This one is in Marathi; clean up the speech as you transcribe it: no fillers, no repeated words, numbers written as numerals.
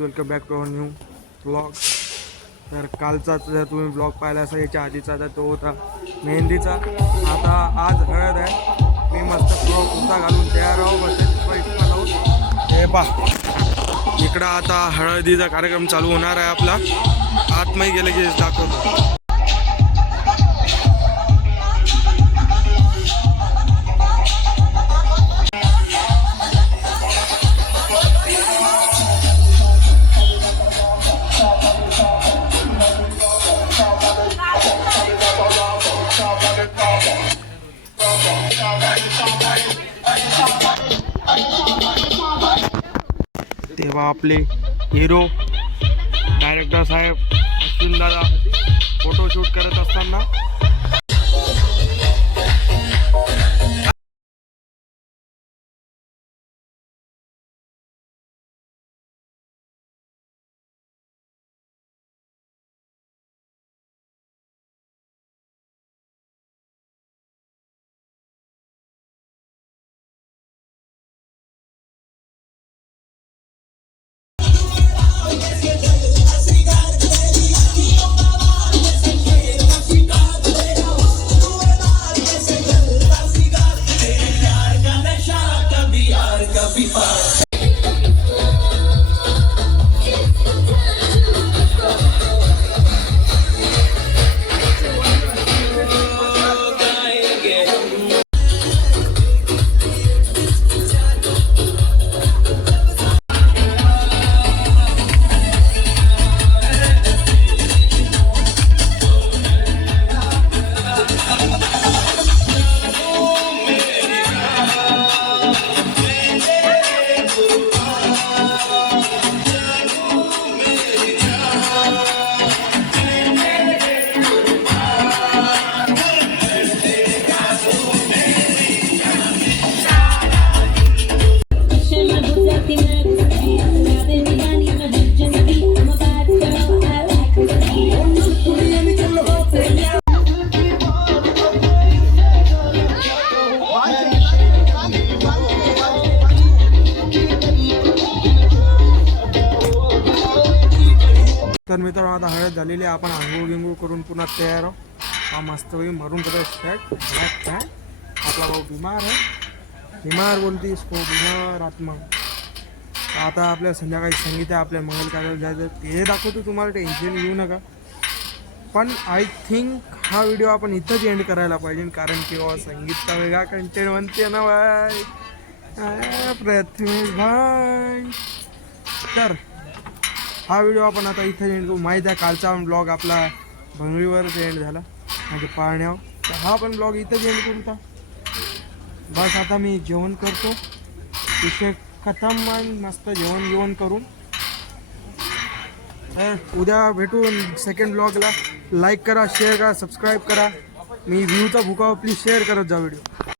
Welcome back to our new blog. तर कालचा जर तुम्ही ब्लॉग पाहिला असा याच्या आधीचा तर तो होता मेहंदीचा. आता आज हळद आहे. मी मस्त कुर्ता घालून तयार आहो बस. हे पा इकडं आता हळदीचा कार्यक्रम चालू होणार आहे आपला. आतमध्ये गेले की दाखवतो. तेव्हा आपले हिरो डायरेक्टर साहेब अश्विन दादा फोटोशूट करत असताना तर मित्रांनो आता हळद झालेली आहे. आपण आंघोळ गिंगोळ करून पुन्हा तयार आहोत. हा मस्त होई मरून करत शर्ट काय आपला भाऊ बिमार आहे. बिमार बोलते इसको बिमार आत्मा. आता आपल्या संध्याकाळी संगीत आहे. आपल्या मंगल कार्याला जायचं ते दाखवतो तुम्हाला. टेन्शन घेऊ नका. पण आय थिंक हा व्हिडिओ आपण इथंच एंड करायला पाहिजे. कारण की संगीतचा वेगळा कंटेंट म्हणते ना भाई प्रथमेश भाई. तर हा व्हिडिओ आपण आता इथं एंड करू. माहीत आहे कालचा ब्लॉग आपला भंगरीवरच एंड झाला म्हणजे पाळण्यावर. तर हा पण ब्लॉग इथंच एंड करू का बस. आता मी जेवण करतो. विषय खतम. मस्त जेवण करून तर उद्या भेटू सेकंड ब्लॉगला. लाईक करा, शेअर करा, सबस्क्राईब करा. मी व्ह्यूचा भुकाव प्लीज शेअर करत जा व्हिडिओ.